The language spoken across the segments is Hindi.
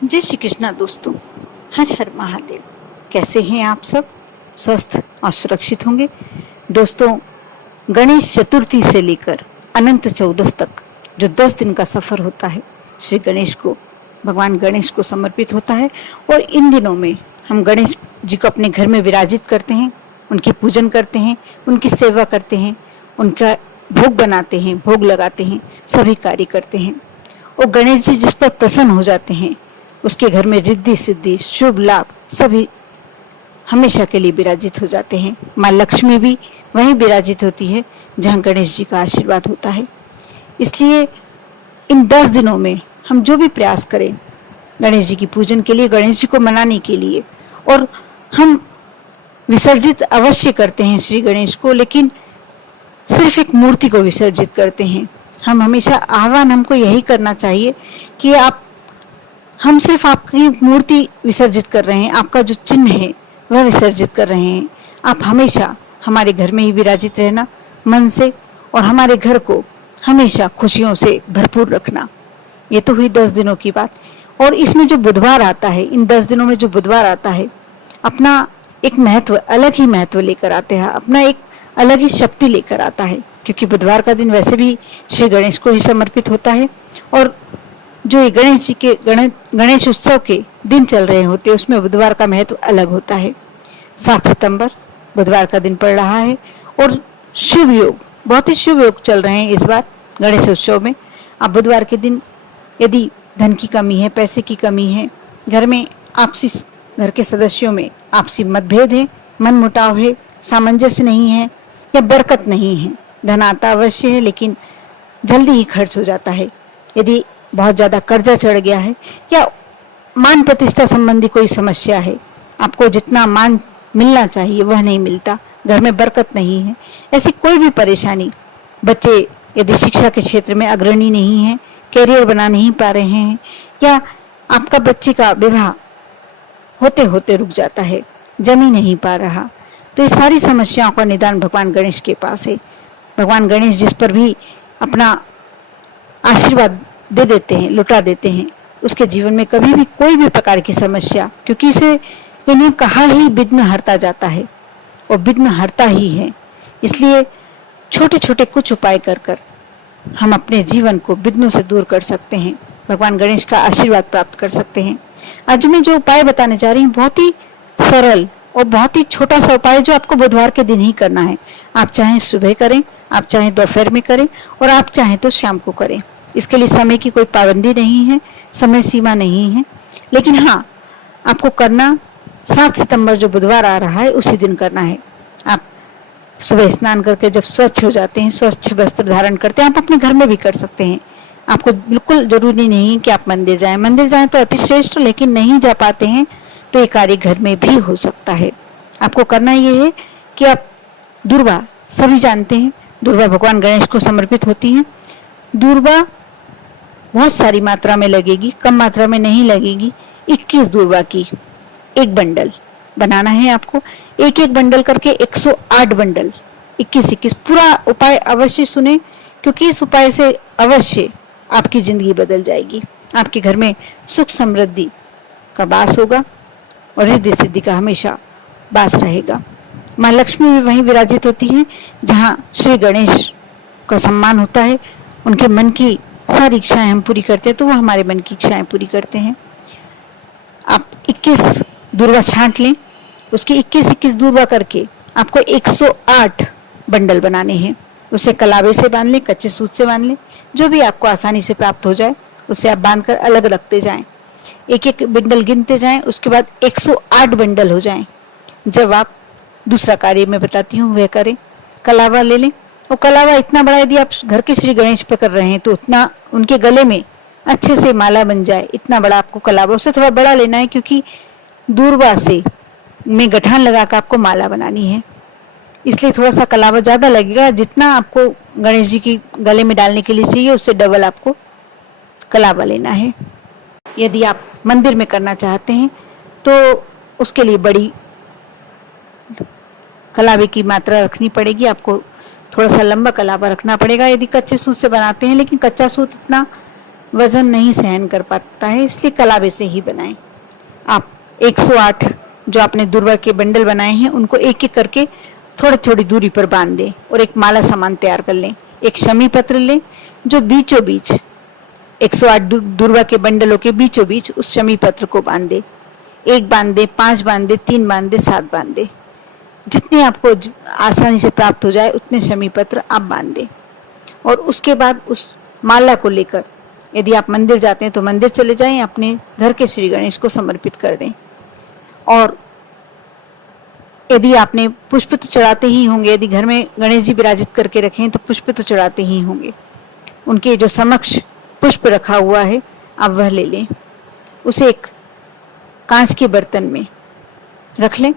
जय श्री कृष्णा दोस्तों। हर हर महादेव। कैसे हैं आप सब? स्वस्थ और सुरक्षित होंगे। दोस्तों, गणेश चतुर्थी से लेकर अनंत चौदस तक जो 10 दिन का सफर होता है, श्री गणेश को, भगवान गणेश को समर्पित होता है। और इन दिनों में हम गणेश जी को अपने घर में विराजित करते हैं, उनकी पूजन करते हैं, उनकी सेवा करते हैं, उनका भोग बनाते हैं, भोग लगाते हैं, सभी कार्य करते हैं। और गणेश जी जिस पर प्रसन्न हो जाते हैं, उसके घर में रिद्धि सिद्धि शुभ लाभ सभी हमेशा के लिए विराजित हो जाते हैं। माँ लक्ष्मी भी वहीं विराजित होती है जहाँ गणेश जी का आशीर्वाद होता है। इसलिए इन 10 दिनों में हम जो भी प्रयास करें गणेश जी की पूजन के लिए, गणेश जी को मनाने के लिए, और हम विसर्जित अवश्य करते हैं श्री गणेश को, लेकिन सिर्फ एक मूर्ति को विसर्जित करते हैं। हम हमेशा आह्वान हमको यही करना चाहिए कि हम सिर्फ आपकी मूर्ति विसर्जित कर रहे हैं, आपका जो चिन्ह है वह विसर्जित कर रहे हैं। आप हमेशा हमारे घर में ही विराजित रहना मन से, और हमारे घर को हमेशा खुशियों से भरपूर रखना। ये तो हुई 10 दिनों की बात। और इसमें जो बुधवार आता है, इन 10 दिनों में जो बुधवार आता है, अपना एक महत्व, अलग ही महत्व लेकर आते हैं, अपना एक अलग ही शक्ति लेकर आता है। क्योंकि बुधवार का दिन वैसे भी श्री गणेश को ही समर्पित होता है, और जो ये गणेश जी के गणेश उत्सव के दिन चल रहे होते हैं, उसमें बुधवार का महत्व अलग होता है। 7 सितंबर बुधवार का दिन पड़ रहा है, और शुभ योग, बहुत ही शुभ योग चल रहे हैं इस बार गणेश उत्सव में। अब बुधवार के दिन यदि धन की कमी है, पैसे की कमी है, घर में आपसी, घर के सदस्यों में आपसी मतभेद है, मन मुटाव है, सामंजस्य नहीं है, या बरकत नहीं है, धन आता अवश्य है लेकिन जल्दी ही खर्च हो जाता है, यदि बहुत ज़्यादा कर्जा चढ़ गया है, या मान प्रतिष्ठा संबंधी कोई समस्या है, आपको जितना मान मिलना चाहिए वह नहीं मिलता, घर में बरकत नहीं है, ऐसी कोई भी परेशानी, बच्चे यदि शिक्षा के क्षेत्र में अग्रणी नहीं है, कैरियर बना नहीं पा रहे हैं, या आपका बच्चे का विवाह होते होते रुक जाता है, जम ही नहीं पा रहा, तो ये सारी समस्याओं का निदान भगवान गणेश के पास है। भगवान गणेश जिस पर भी अपना आशीर्वाद दे देते हैं, लुटा देते हैं, उसके जीवन में कभी भी कोई भी प्रकार की समस्या, क्योंकि इसे इन्हें कहा ही विघ्न हरता जाता है, और विघ्न हरता ही है। इसलिए छोटे छोटे कुछ उपाय कर कर हम अपने जीवन को विघ्नों से दूर कर सकते हैं, भगवान गणेश का आशीर्वाद प्राप्त कर सकते हैं। आज मैं जो उपाय बताने जा रही हूँ बहुत ही सरल और बहुत ही छोटा सा उपाय, जो आपको बुधवार के दिन ही करना है। आप चाहें सुबह करें, आप चाहें दोपहर में करें, और आप चाहें तो शाम को करें। इसके लिए समय की कोई पाबंदी नहीं है, समय सीमा नहीं है, लेकिन हाँ, आपको करना 7 सितंबर जो बुधवार आ रहा है उसी दिन करना है। आप सुबह स्नान करके जब स्वच्छ हो जाते हैं, स्वच्छ वस्त्र धारण करते हैं, आप अपने घर में भी कर सकते हैं। आपको बिल्कुल जरूरी नहीं कि आप मंदिर जाएं, मंदिर जाएं तो अतिश्रेष्ठ, लेकिन नहीं जा पाते हैं तो ये कार्य घर में भी हो सकता है। आपको करना ये है कि आप दुर्वा, सभी जानते हैं दुर्वा भगवान गणेश को समर्पित होती हैं। दुर्वा बहुत सारी मात्रा में लगेगी, कम मात्रा में नहीं लगेगी। 21 दुर्वा की एक बंडल बनाना है आपको, एक एक बंडल करके 108 बंडल, 21-21। पूरा उपाय अवश्य सुने, क्योंकि इस उपाय से अवश्य आपकी जिंदगी बदल जाएगी। आपके घर में सुख समृद्धि का वास होगा, और रिद्धि सिद्धि का हमेशा वास रहेगा। माँ लक्ष्मी भी वहीं विराजित होती हैं जहाँ श्री गणेश का सम्मान होता है। उनके मन की सारी इच्छाएं हम पूरी करते हैं, तो वो हमारे मन की इच्छाएं पूरी करते हैं। आप 21 दुर्वा छांट लें, उसकी 21-21 दुर्वा करके आपको 108 बंडल बनाने हैं। उसे कलावे से बांध लें, कच्चे सूत से बांध लें, जो भी आपको आसानी से प्राप्त हो जाए उसे आप बांध कर अलग रखते जाएं। एक एक बंडल गिनते जाएं, उसके बाद 108 बंडल हो जाएं। जब आप दूसरा कार्य मैं बताती हूँ वह करें। कलावा ले लें, और कलावा इतना बड़ा, यदि आप घर के श्री गणेश पे कर रहे हैं तो उतना उनके गले में अच्छे से माला बन जाए, इतना बड़ा आपको कलावा, उससे थोड़ा बड़ा लेना है, क्योंकि दूरबा से में गठान लगा कर आपको माला बनानी है, इसलिए थोड़ा सा कलावा ज़्यादा लगेगा। जितना आपको गणेश जी की गले में डालने के लिए चाहिए उससे डबल आपको कलावा लेना है। यदि आप मंदिर में करना चाहते हैं तो उसके लिए बड़ी कलावे की मात्रा रखनी पड़ेगी, आपको थोड़ा सा लंबा कलावा रखना पड़ेगा। यदि कच्चे सूत से बनाते हैं, लेकिन कच्चा सूत इतना वजन नहीं सहन कर पाता है, इसलिए कलावे से ही बनाएं। आप 108 जो आपने दुर्वा के बंडल बनाए हैं उनको एक एक करके थोड़ी थोड़ी दूरी पर बांध दें और एक माला सामान तैयार कर लें। एक शमी पत्र लें जो बीचों बीच 108 दुर्वा के बंडलों के बीचों बीच उस शमी पत्र को बांध दे। 1 बांध दे, 5 बांध दे, 3 बांध दे, 7 बांध दे, जितने आपको आसानी से प्राप्त हो जाए उतने शमी पत्र आप बांध दें। और उसके बाद उस माला को लेकर यदि आप मंदिर जाते हैं तो मंदिर चले जाएं, अपने घर के श्री गणेश को समर्पित कर दें। और यदि आपने पुष्प तो चढ़ाते ही होंगे, यदि घर में गणेश जी विराजित करके रखें तो पुष्प तो चढ़ाते ही होंगे। उनके जो समक्ष पुष्प रखा हुआ है आप वह ले लें, उसे एक कांच के बर्तन में रख लें।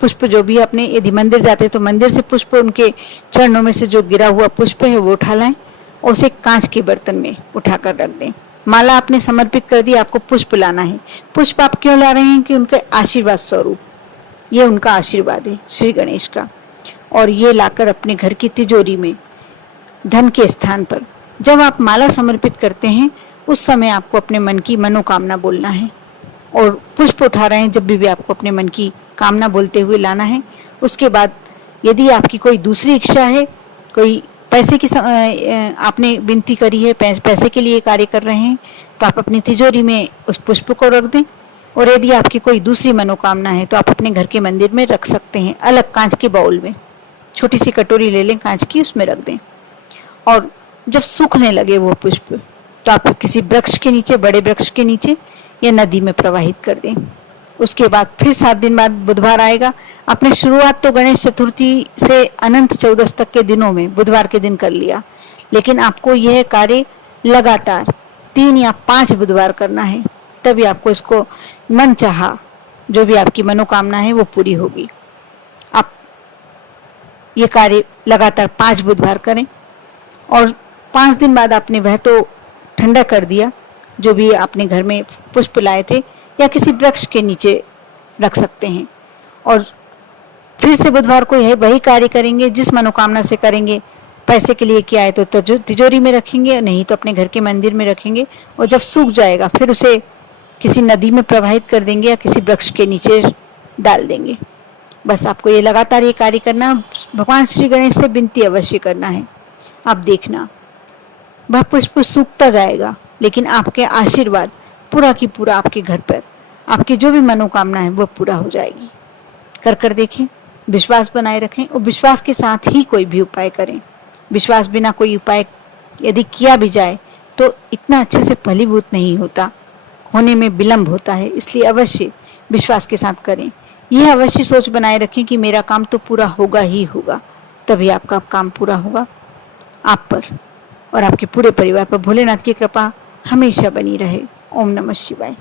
पुष्प जो भी अपने, यदि मंदिर जाते हैं तो मंदिर से पुष्प, उनके चरणों में से जो गिरा हुआ पुष्प है वो उठा लाएं और उसे कांच के बर्तन में उठाकर रख दें। माला आपने समर्पित कर दी, आपको पुष्प लाना है। पुष्प आप क्यों ला रहे हैं? कि उनके आशीर्वाद स्वरूप, ये उनका आशीर्वाद है श्री गणेश का। और ये लाकर अपने घर की तिजोरी में धन के स्थान पर जब आप माला समर्पित करते हैं उस समय आपको अपने मन की मनोकामना बोलना है। और पुष्प उठा रहे हैं जब भी आपको अपने मन की कामना बोलते हुए लाना है। उसके बाद यदि आपकी कोई दूसरी इच्छा है, कोई पैसे की आपने विनती करी है, पैसे के लिए कार्य कर रहे हैं, तो आप अपनी तिजोरी में उस पुष्प को रख दें। और यदि आपकी कोई दूसरी मनोकामना है तो आप अपने घर के मंदिर में रख सकते हैं, अलग कांच के बाउल में। छोटी सी कटोरी ले लें कांच की, उसमें रख दें। और जब सूखने लगे वो पुष्प तो आप किसी वृक्ष के नीचे, बड़े वृक्ष के नीचे या नदी में प्रवाहित कर दें। उसके बाद फिर 7 दिन बाद बुधवार आएगा। आपने शुरुआत तो गणेश चतुर्थी से अनंत चौदस तक के दिनों में बुधवार के दिन कर लिया, लेकिन आपको यह कार्य लगातार 3 या 5 बुधवार करना है, तभी आपको इसको मन चाहा जो भी आपकी मनोकामना है वो पूरी होगी। आप ये कार्य लगातार 5 बुधवार करें और 5 दिन बाद आपने वह तो ठंडा कर दिया जो भी आपने घर में पुष्प लाए थे, या किसी वृक्ष के नीचे रख सकते हैं। और फिर से बुधवार को यह वही कार्य करेंगे जिस मनोकामना से करेंगे। पैसे के लिए किया है तो तिजोरी में रखेंगे, नहीं तो अपने घर के मंदिर में रखेंगे। और जब सूख जाएगा फिर उसे किसी नदी में प्रवाहित कर देंगे या किसी वृक्ष के नीचे डाल देंगे। बस आपको ये लगातार ये कार्य करना, भगवान श्री गणेश से विनती अवश्य करना है। आप देखना वह पुष्प सूखता जाएगा, लेकिन आपके आशीर्वाद पूरा की पूरा आपके घर पर, आपकी जो भी मनोकामना है वो पूरा हो जाएगी। कर देखें, विश्वास बनाए रखें और विश्वास के साथ ही कोई भी उपाय करें। विश्वास बिना कोई उपाय यदि किया भी जाए तो इतना अच्छे से फलीभूत नहीं होता, होने में विलंब होता है। इसलिए अवश्य विश्वास के साथ करें। यह अवश्य सोच बनाए रखें कि मेरा काम तो पूरा होगा ही होगा, तभी आपका काम पूरा होगा। आप पर और आपके पूरे परिवार पर भोलेनाथ की कृपा हमेशा बनी रहे। ओम नमः शिवाय।